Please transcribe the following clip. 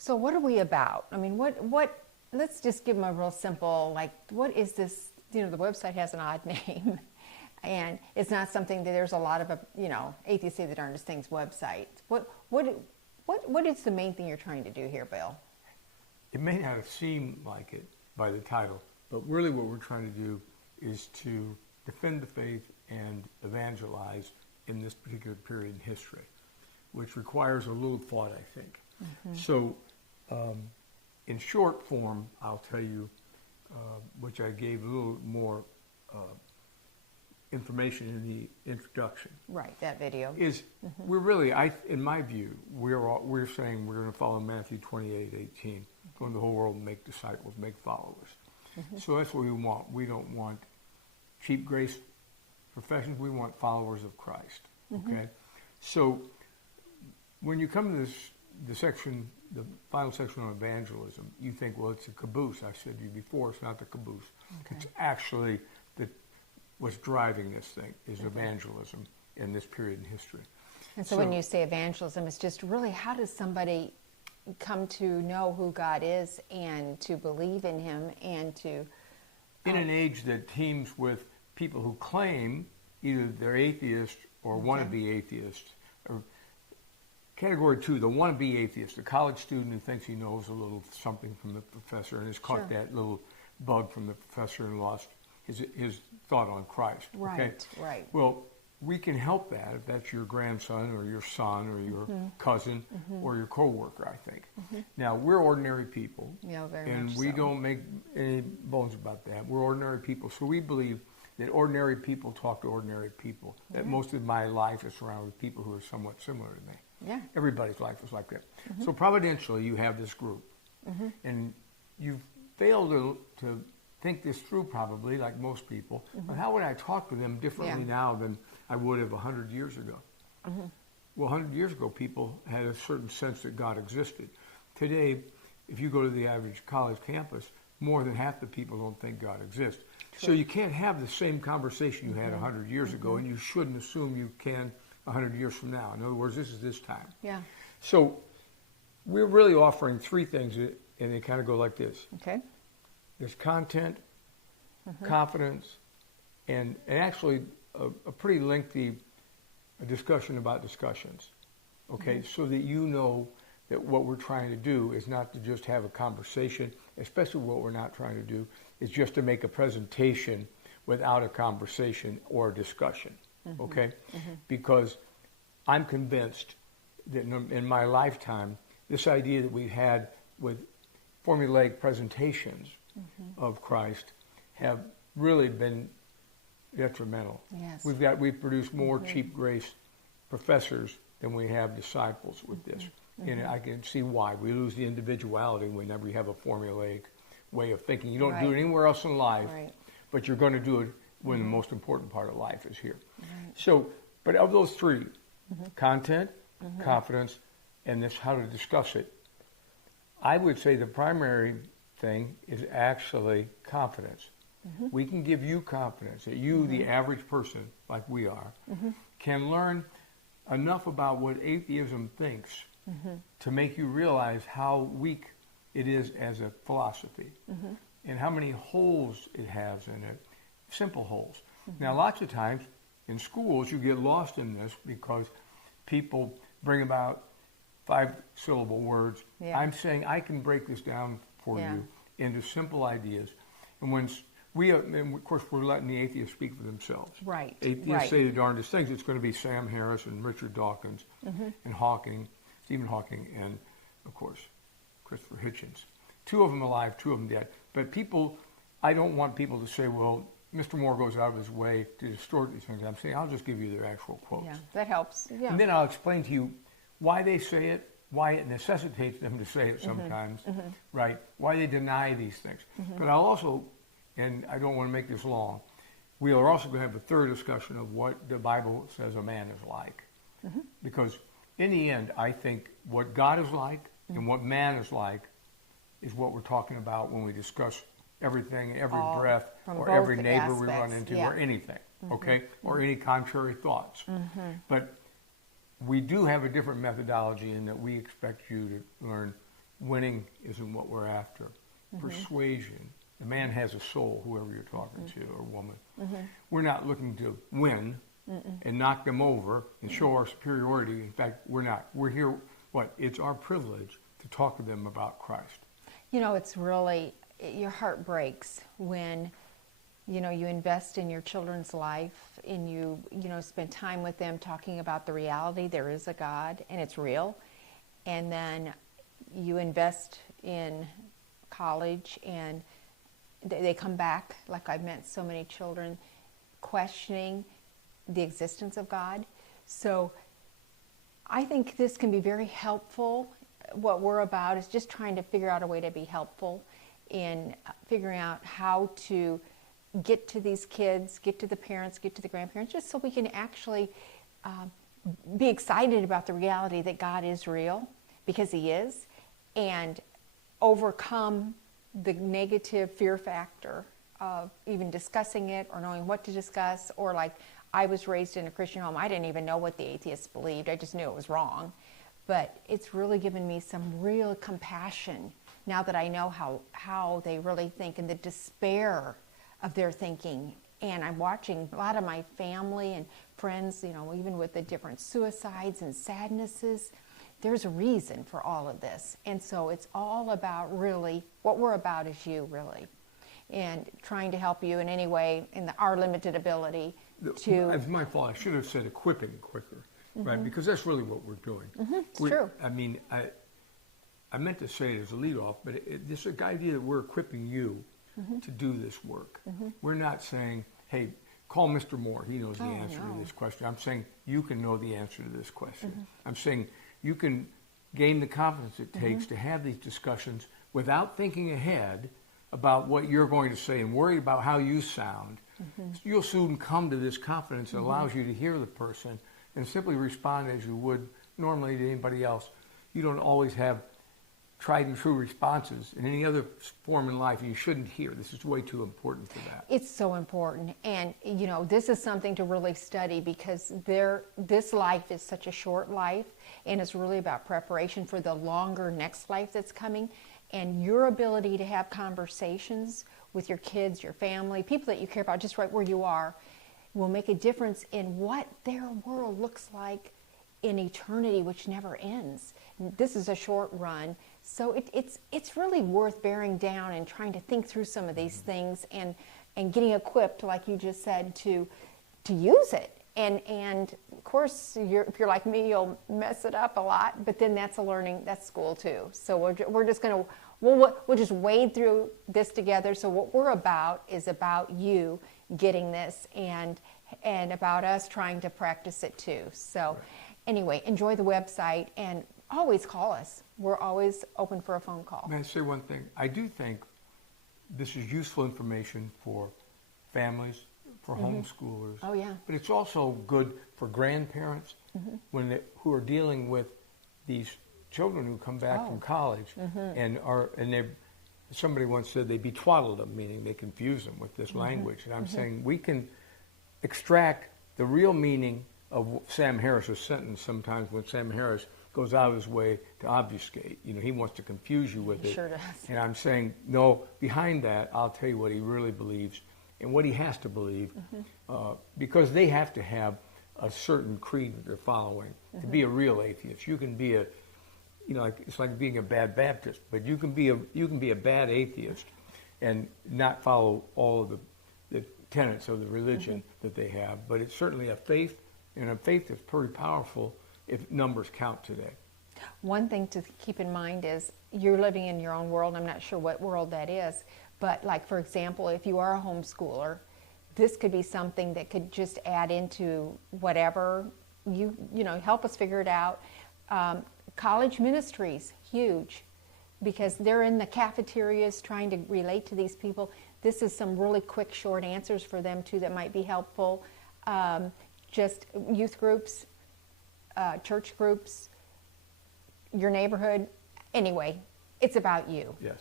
So what are we about? I mean, let's just give them a real simple, like, what is this? You know, the website has an odd name. And it's not something that there's a lot of, Atheists Say the Darndest Things website. What is the main thing you're trying to do here, Bill? It may not seem like it by the title, but really what we're trying to do is to defend the faith and evangelize in this particular period in history, which requires a little thought, I think. Mm-hmm. So, in short form, I'll tell you, which I gave a little more information in the introduction. Right, that video. Is we're really, in my view, we're saying we're going to follow Matthew 28:18, go into the whole world and make disciples, make followers. Mm-hmm. So that's what we want. We don't want cheap grace professions. We want followers of Christ. Mm-hmm. Okay, so when you come to the final section on evangelism, you think, well, it's a caboose. I said to you before, it's not the caboose. Okay. It's actually what's driving this thing is evangelism in this period in history. And so when you say evangelism, it's just really, how does somebody come to know who God is and to believe in him and to... In an age that teems with people who claim either they're atheist or want to be atheist, or category 2, the want-to-be atheist, the college student who thinks he knows a little something from the professor and has caught that little bug from the professor and lost his thought on Christ. Right, okay? Right. Well, we can help that if that's your grandson or your son or your cousin or your coworker, I think. Mm-hmm. Now, we're ordinary people. Yeah, very and much we so. don't make any bones about that. We're ordinary people. So we believe that ordinary people talk to ordinary people. That most of my life is surrounded with people who are somewhat similar to me. Yeah. Everybody's life is like that. Mm-hmm. So providentially, you have this group. Mm-hmm. And you've failed to think this through probably, like most people. But how would I talk to them differently now than I would have 100 years ago? Mm-hmm. Well, 100 years ago, people had a certain sense that God existed. Today, if you go to the average college campus, more than half the people don't think God exists. True. So you can't have the same conversation you had 100 years ago, and you shouldn't assume you can 100 years from now. In other words, this is this time. Yeah. So we're really offering three things, and they kind of go like this. Okay. There's content, confidence, and actually a pretty lengthy discussion about discussions, okay? So that you know that what we're trying to do is not to just have a conversation, especially what we're not trying to do is just to make a presentation without a conversation or a discussion, okay? Because I'm convinced that in my lifetime, this idea that we've had with formulaic presentations of Christ have really been detrimental. Yes. We've produced more cheap grace professors than we have disciples with this. And I can see why. We lose the individuality whenever you have a formulaic way of thinking. You don't do it anywhere else in life, but you're going to do it when the most important part of life is here. So, but of those three, content, confidence, and this how to discuss it, I would say the primary thing is actually confidence. We can give you confidence that you, the average person, like we are, can learn enough about what atheism thinks to make you realize how weak it is as a philosophy and how many holes it has in it, simple holes. Now, lots of times in schools you get lost in this because people bring about 5-syllable words. I'm saying I can break this down for you into simple ideas. And when and of course, we're letting the atheists speak for themselves. Right. Atheists say the darndest things. It's going to be Sam Harris and Richard Dawkins and Hawking, Stephen Hawking, and of course, Christopher Hitchens. 2 of them alive, 2 of them dead. But I don't want people to say, well, Mr. Moore goes out of his way to distort these things. I'm saying I'll just give you their actual quotes. Yeah, that helps. Yeah. And then I'll explain to you why they say it, why it necessitates them to say it sometimes, right? Why they deny these things. But I'll also, and I don't want to make this long, we are also going to have a third discussion of what the Bible says a man is like. Because in the end, I think what God is like and what man is like is what we're talking about when we discuss everything, every breath, or every neighbor we run into, or anything, okay? Or any contrary thoughts. But we do have a different methodology in that we expect you to learn winning isn't what we're after. Persuasion. The man has a soul, whoever you're talking to, or woman. We're not looking to win and knock them over and show our superiority. In fact, we're not. We're here, it's our privilege to talk to them about Christ. You know, it's really, your heart breaks when, you know, you invest in your children's life and you spend time with them talking about the reality there is a God and it's real. And then you invest in college and they come back, like I've met so many children, questioning the existence of God. So I think this can be very helpful. What we're about is just trying to figure out a way to be helpful in figuring out how to get to these kids, get to the parents, get to the grandparents, just so we can actually be excited about the reality that God is real, because He is, and overcome the negative fear factor of even discussing it or knowing what to discuss. Or like, I was raised in a Christian home. I didn't even know what the atheists believed. I just knew it was wrong. But it's really given me some real compassion now that I know how they really think and the despair of their thinking. And I'm watching a lot of my family and friends, you know, even with the different suicides and sadnesses, there's a reason for all of this. And so it's all about, really, what we're about is you, really. And trying to help you in any way, in our limited ability to... It's my fault. I should have said equipping quicker, right? Because that's really what we're doing. It's true. I mean, I meant to say it as a leadoff, but this idea that we're equipping you to do this work. We're not saying, hey, call Mr. Moore. He knows the answer to this question. I'm saying you can know the answer to this question. I'm saying you can gain the confidence it takes to have these discussions without thinking ahead about what you're going to say and worry about how you sound. You'll soon come to this confidence that allows you to hear the person and simply respond as you would normally to anybody else. You don't always have tried and true responses in any other form in life. You shouldn't hear. This is way too important for that. It's so important. And, you know, this is something to really study, because this life is such a short life, and it's really about preparation for the longer next life that's coming. And your ability to have conversations with your kids, your family, people that you care about just right where you are, will make a difference in what their world looks like in eternity, which never ends. This is a short run. So it's really worth bearing down and trying to think through some of these things and getting equipped, like you just said, to use it. And of course, if you're like me, you'll mess it up a lot. But then that's school too. So we're just gonna we'll just wade through this together. So what we're about is about you getting this and about us trying to practice it too. So anyway, enjoy the website and always call us. We're always open for a phone call. May I say one thing? I do think this is useful information for families, for homeschoolers. Oh, yeah. But it's also good for grandparents who are dealing with these children who come back from college and somebody once said they betwaddled them, meaning they confuse them with this language. And I'm saying we can extract the real meaning of Sam Harris's sentence sometimes when Sam Harris goes out of his way to obfuscate. You know, he wants to confuse you with it. Sure does. And I'm saying, no, behind that, I'll tell you what he really believes and what he has to believe, because they have to have a certain creed that they're following to be a real atheist. You can be it's like being a bad Baptist, but you can be a bad atheist and not follow all of the tenets of the religion that they have. But it's certainly a faith, and a faith that's pretty powerful if numbers count today. One thing to keep in mind is you're living in your own world. I'm not sure what world that is, but like, for example, if you are a homeschooler, this could be something that could just add into whatever help us figure it out. College ministries, huge, because they're in the cafeterias trying to relate to these people. This is some really quick, short answers for them too that might be helpful. Just youth groups, church groups, your neighborhood. Anyway, it's about you. Yes.